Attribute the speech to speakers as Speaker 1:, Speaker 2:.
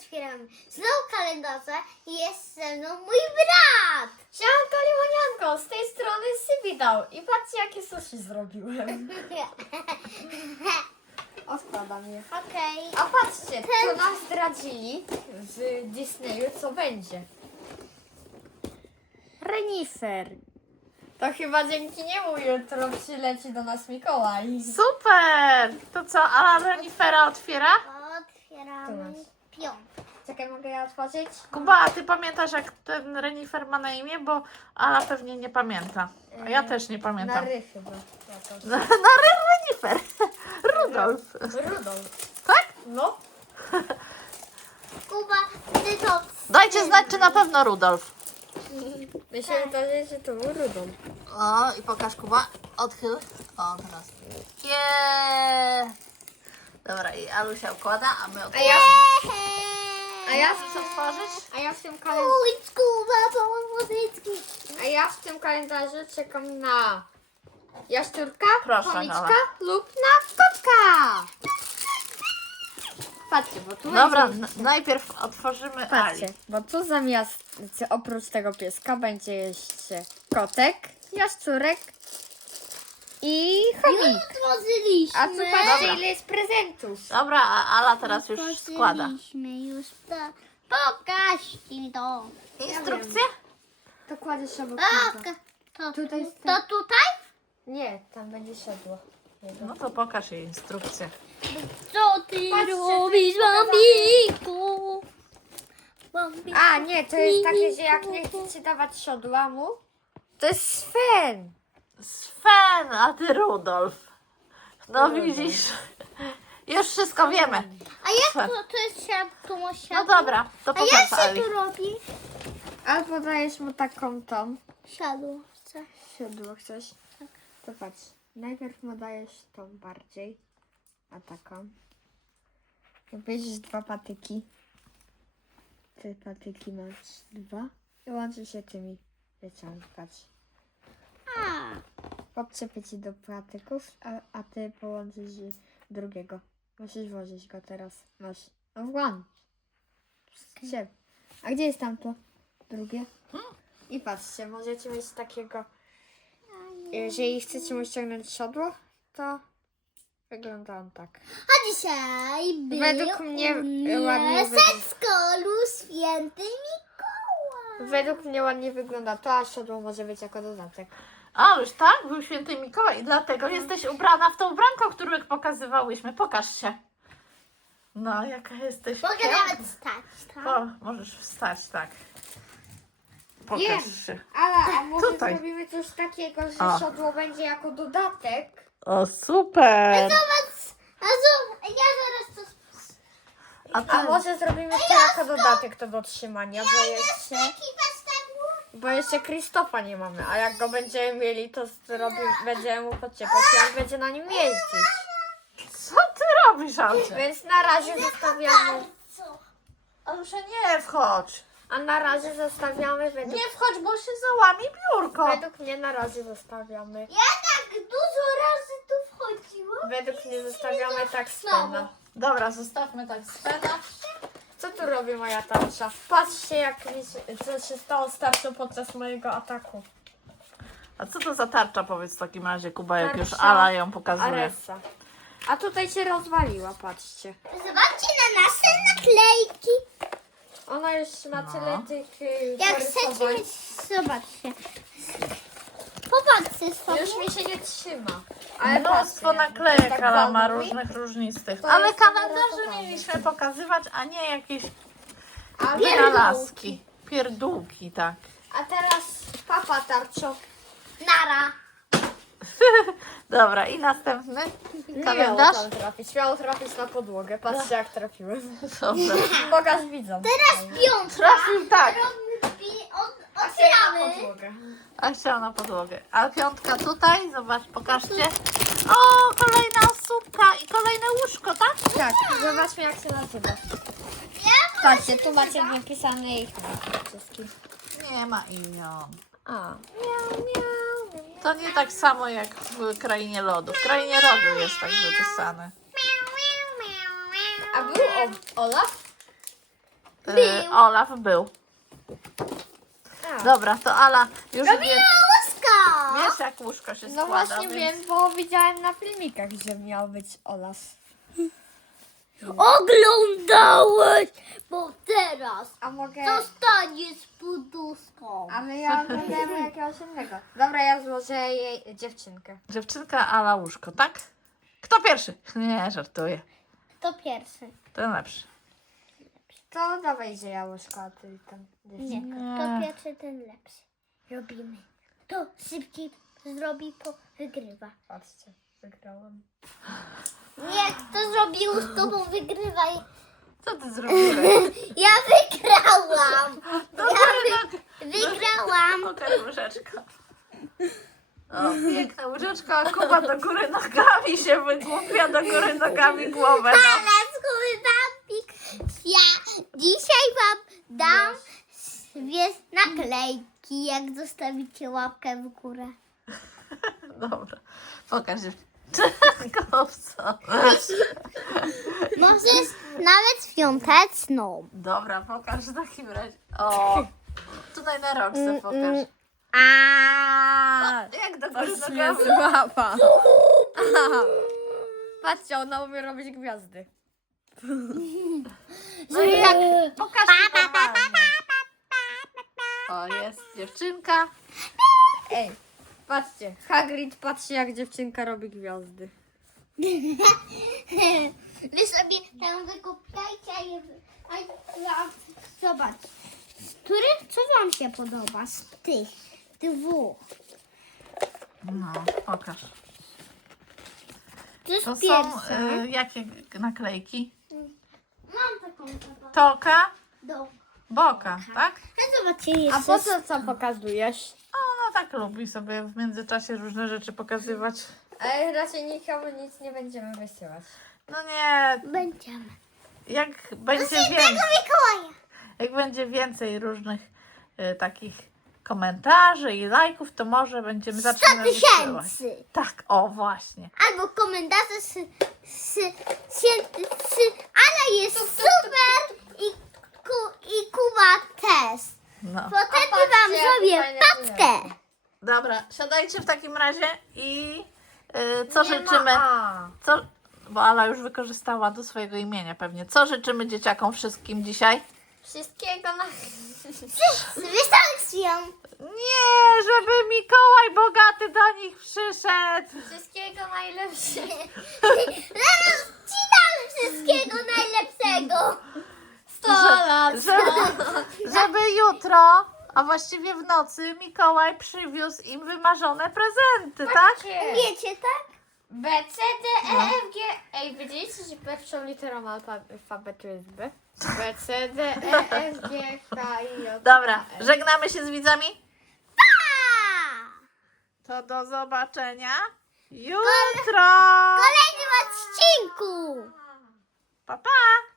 Speaker 1: otwieramy znowu kalendarze i jest ze mną mój brat.
Speaker 2: Siemanko Limonianko, z tej strony Sybidał i patrzcie jakie sushi zrobiłem. Odkładam je.
Speaker 1: Okej.
Speaker 2: A patrzcie, to nam zdradzili w Disneyu co będzie. Renifer. To chyba dzięki niemu jutro przyleci do nas Mikołaj.
Speaker 3: Super! To co, Ala renifera otwiera?
Speaker 1: Otwieramy piątkę.
Speaker 2: Czekaj, mogę ja otworzyć?
Speaker 3: Kuba, a ty pamiętasz jak ten renifer ma na imię? Bo Ala pewnie nie pamięta. A ja też nie
Speaker 2: Na
Speaker 3: pamiętam.
Speaker 2: ry chyba. Jakoś.
Speaker 3: Na renifer. Rudolf.
Speaker 2: Rudolf.
Speaker 3: Tak?
Speaker 2: No.
Speaker 1: Kuba, ty to...
Speaker 3: Dajcie znać, czy na pewno Rudolf.
Speaker 2: Myślę, że to był Rudolf.
Speaker 3: O, i pokaż Kuba. Odchyl. O, teraz. Jeee. Dobra, i Alusia układa, a my odkładamy.
Speaker 2: A ja
Speaker 3: Co otworzyć?
Speaker 2: A ja w tym kalendarzu.
Speaker 1: Pójdź, Kuba, pomocnicki.
Speaker 2: A ja w tym kalendarzu czekam na jaszczurka,
Speaker 3: Proszę,
Speaker 2: chomiczka
Speaker 3: Ala.
Speaker 2: lub na kotka. Patrzcie, bo tu
Speaker 3: Dobra,
Speaker 2: będzie...
Speaker 3: najpierw otworzymy
Speaker 2: Patrzcie,
Speaker 3: Ali.
Speaker 2: bo tu zamiast, oprócz tego pieska będzie jeszcze kotek, jaszczurek i chomik.
Speaker 1: Otworzyliśmy.
Speaker 2: A tu patrzcie,
Speaker 3: Dobra.
Speaker 2: ile jest prezentów.
Speaker 3: Dobra, a Ala teraz już składa.
Speaker 1: Otworzyliśmy już to. Pokaż mi to.
Speaker 3: Instrukcje?
Speaker 2: To kładziesz obok
Speaker 1: To
Speaker 2: Tutaj jest
Speaker 1: to tutaj?
Speaker 2: Nie, tam będzie siodło.
Speaker 3: No to pokaż jej instrukcję.
Speaker 1: Co ty
Speaker 2: Patrzcie,
Speaker 1: robisz,
Speaker 2: to jest
Speaker 1: Bambiku? Bambiku.
Speaker 2: A, nie, to jest takie, że jak nie chcecie dawać siodła mu, to jest Sven.
Speaker 3: Sven, a ty Rudolf. No widzisz, już wszystko wiemy.
Speaker 1: A jak
Speaker 3: Sven.
Speaker 1: to jest siatką?
Speaker 3: No dobra, to
Speaker 1: A jak
Speaker 3: pokaż
Speaker 1: się
Speaker 3: Ali.
Speaker 1: tu robi?
Speaker 2: Albo dajesz mu taką tą.
Speaker 1: Siadło.
Speaker 2: Siodło chcesz? Tak. To patrz. Najpierw mu dajesz tą bardziej. A taką. I bierzesz dwa patyki. Te patyki masz dwa. I łączy się tymi rzeczami. Patrz.
Speaker 1: A,
Speaker 2: Podczepię ci do patyków, a ty połączysz drugiego. Musisz włożyć go teraz. Masz. No włącz. Ściep. A gdzie jest tamto? Drugie? I patrzcie, możecie mieć takiego. Jeżeli chcecie mu ściągnąć siodło, to wygląda on tak.
Speaker 1: a dzisiaj był
Speaker 2: Według mnie
Speaker 1: u
Speaker 2: ładnie
Speaker 1: przedszkolu święty Mikołaj.
Speaker 2: Według mnie ładnie wygląda to, a siodło może być jako dodatek.
Speaker 3: A już tak, był święty Mikołaj i dlatego jesteś ubrana w tą ubranko, którą pokazywałyśmy. Pokaż się. No, jaka jesteś.
Speaker 1: Mogę
Speaker 3: piękna.
Speaker 1: nawet stać, tak?
Speaker 3: O, możesz wstać, tak. Pokaż
Speaker 2: Wiem.
Speaker 3: się.
Speaker 2: Ale a może
Speaker 3: Tutaj.
Speaker 2: zrobimy coś takiego, że
Speaker 3: O.
Speaker 2: siodło będzie jako dodatek?
Speaker 3: O, super.
Speaker 1: Ja zaraz to...
Speaker 3: A ty,
Speaker 2: A może zrobimy to jako dodatek to do trzymania, bo jeszcze Krzysztofa nie mamy, a jak go będziemy mieli, to będziemy mu podczepiać i on będzie na nim jeździć.
Speaker 3: co ty robisz, Alcie?
Speaker 2: Więc na razie zostawiamy,
Speaker 3: Alusia, nie wchodź.
Speaker 2: a na razie zostawiamy
Speaker 3: Nie wchodź, bo się załamie biurko.
Speaker 2: według mnie na razie zostawiamy.
Speaker 1: Ja tak dużo razy tu wchodziłam.
Speaker 2: Według mnie zostawiamy tak Svena.
Speaker 3: Dobra, zostawmy tak Svena.
Speaker 2: Co tu robi moja tarcza? Patrzcie co się stało z tarczą podczas mojego ataku.
Speaker 3: A co to za tarcza, powiedz w takim razie, Kuba, jak już
Speaker 2: Tarcza
Speaker 3: Ala ją pokazuje.
Speaker 2: Aresa. A tutaj się rozwaliła, patrzcie.
Speaker 1: Zobaczcie na nasze naklejki.
Speaker 2: Ona już ma tyle tych
Speaker 1: Jak chcecie
Speaker 2: porysowań.
Speaker 1: mieć... Zobaczcie. Popatrzcie sobie.
Speaker 2: Już mi się nie trzyma.
Speaker 3: Mnóstwo
Speaker 2: patrzcie,
Speaker 3: naklejek
Speaker 2: tak
Speaker 3: Ala ma
Speaker 2: walnui.
Speaker 3: różnych różnistych.
Speaker 2: To
Speaker 3: Ale
Speaker 2: jest
Speaker 3: kalendarze
Speaker 2: numerowane.
Speaker 3: mieliśmy pokazywać, a nie jakieś
Speaker 2: A,
Speaker 3: wynalazki. Pierdółki, tak.
Speaker 2: a teraz papa tarczo.
Speaker 1: Nara.
Speaker 3: Dobra, i następny
Speaker 2: Nie
Speaker 3: kalendarz.
Speaker 2: miało tam trafić. Miało trafić na podłogę. Patrzcie jak trafiłem.
Speaker 3: Dobrze.
Speaker 2: Pokaż widzom.
Speaker 1: Piątka.
Speaker 3: Trafił tak,
Speaker 1: Otwieramy.
Speaker 2: Podłogę.
Speaker 3: a chciał na podłogę. A piątka tutaj, zobacz, pokażcie. O, kolejna osóbka i kolejne łóżko, tak?
Speaker 2: Tak, zobaczmy jak się nazywa. Patrzcie, tu macie napisane ich wszystkich.
Speaker 3: Nie ma imion.
Speaker 2: A. Miau, miau, miau.
Speaker 3: To nie tak samo jak w Krainie Lodu. W Krainie Lodu jest tak wypisane.
Speaker 2: A był Olaf?
Speaker 1: Był.
Speaker 3: Olaf był. Dobra, to Ala już wie,
Speaker 1: Łuska!
Speaker 3: wiesz jak łóżko się
Speaker 2: No
Speaker 3: składa.
Speaker 2: właśnie
Speaker 3: więc...
Speaker 2: wiem, bo widziałem na filmikach, że miał być Olaf.
Speaker 1: Oglądałeś, bo teraz
Speaker 2: A mogę...
Speaker 1: zostaniesz poduszką.
Speaker 2: Ale ja oglądałem jakiegoś innego. Dobra, ja złożę jej dziewczynkę.
Speaker 3: Dziewczynka, Ala łóżko, tak? Kto pierwszy? Nie, żartuję.
Speaker 1: To pierwszy.
Speaker 3: Ten lepszy.
Speaker 2: To dawaj, że ja łóżko, a ty tam
Speaker 1: Nie,
Speaker 2: dziewczynkę.
Speaker 1: to pierwszy, ten lepszy. Robimy. To szybciej zrobi, to wygrywa.
Speaker 2: Patrzcie, wygrałam.
Speaker 1: Nie, kto zrobił z tobą wygrywaj.
Speaker 3: Co ty zrobiłeś?
Speaker 1: Ja wygrałam.
Speaker 3: No,
Speaker 1: Wygrałam.
Speaker 3: Pokaż łyżeczkę. O, piękna łyżeczka, a Kuba do góry nogami się wygłupia, do góry nogami głowę. No.
Speaker 1: Ale skubapik. Ja dzisiaj wam dam naklejki, jak zostawicie łapkę w górę.
Speaker 3: Dobra, pokaż dziewczynko, co?
Speaker 1: Możesz nawet świąteczną.
Speaker 3: Dobra, pokaż w takim razie. O, tutaj na roczce pokaż.
Speaker 2: Aaaa!
Speaker 3: Jak do góry
Speaker 2: Aż mnie
Speaker 3: nogami?
Speaker 2: złapa. Patrzcie, ona umie robić gwiazdy.
Speaker 3: No i jak? Pokażcie normalnie. O, jest dziewczynka.
Speaker 2: Ej, patrzcie, Hagrid patrzy, jak dziewczynka robi gwiazdy.
Speaker 1: Wy sobie tam wykupiajcie zobacz. Co wam się podoba z tych dwóch?
Speaker 3: No, pokaż.
Speaker 1: To jest
Speaker 3: To są
Speaker 1: pierwsze.
Speaker 3: jakie naklejki?
Speaker 1: Mam taką zabawę.
Speaker 3: Toka,
Speaker 1: Do.
Speaker 3: boka, tak?
Speaker 1: A zobaczcie
Speaker 2: A
Speaker 1: jeszcze.
Speaker 2: po co pokazujesz?
Speaker 3: Ona tak lubi sobie w międzyczasie różne rzeczy pokazywać.
Speaker 2: Ale raczej nikomu nic nie będziemy wysyłać.
Speaker 3: No nie,
Speaker 1: Będziemy.
Speaker 3: jak będzie więcej,
Speaker 1: Mikołaja.
Speaker 3: jak będzie więcej różnych takich komentarzy i lajków, to może będziemy
Speaker 1: 100
Speaker 3: zaczynać wysyłać.
Speaker 1: tysięcy.
Speaker 3: Tak, o właśnie.
Speaker 1: Albo komentarze Ala jest super i Kuba też.
Speaker 3: No.
Speaker 1: Potem
Speaker 2: patrzcie,
Speaker 1: wam
Speaker 2: jakie
Speaker 1: zrobię
Speaker 2: fajne
Speaker 1: papkę.
Speaker 3: Dobra, siadajcie w takim razie i co
Speaker 2: Nie
Speaker 3: życzymy?
Speaker 2: ma A.
Speaker 3: Co, bo Ala już wykorzystała do swojego imienia pewnie. Co życzymy dzieciakom wszystkim dzisiaj?
Speaker 2: Wszystkiego na...
Speaker 1: Wesołych świąt.
Speaker 3: Nie, żeby Mikołaj bogaty do nich przyszedł.
Speaker 2: Wszystkiego najlepszego.
Speaker 1: Zaraz ci dam wszystkiego najlepszego.
Speaker 2: 100 lat.
Speaker 3: Żeby jutro, a właściwie w nocy, Mikołaj przywiózł im wymarzone prezenty, tak?
Speaker 1: Wiecie, tak?
Speaker 2: B, C, D, E, F, G. Ej, wiedzieliście, że pierwszą literą alfabetu jest B? B, C, D, E, F, G, K, I, J.
Speaker 3: Dobra, żegnamy się z widzami.
Speaker 1: Pa!
Speaker 3: To do zobaczenia jutro.
Speaker 1: W kolejnym odcinku.
Speaker 3: Pa, pa.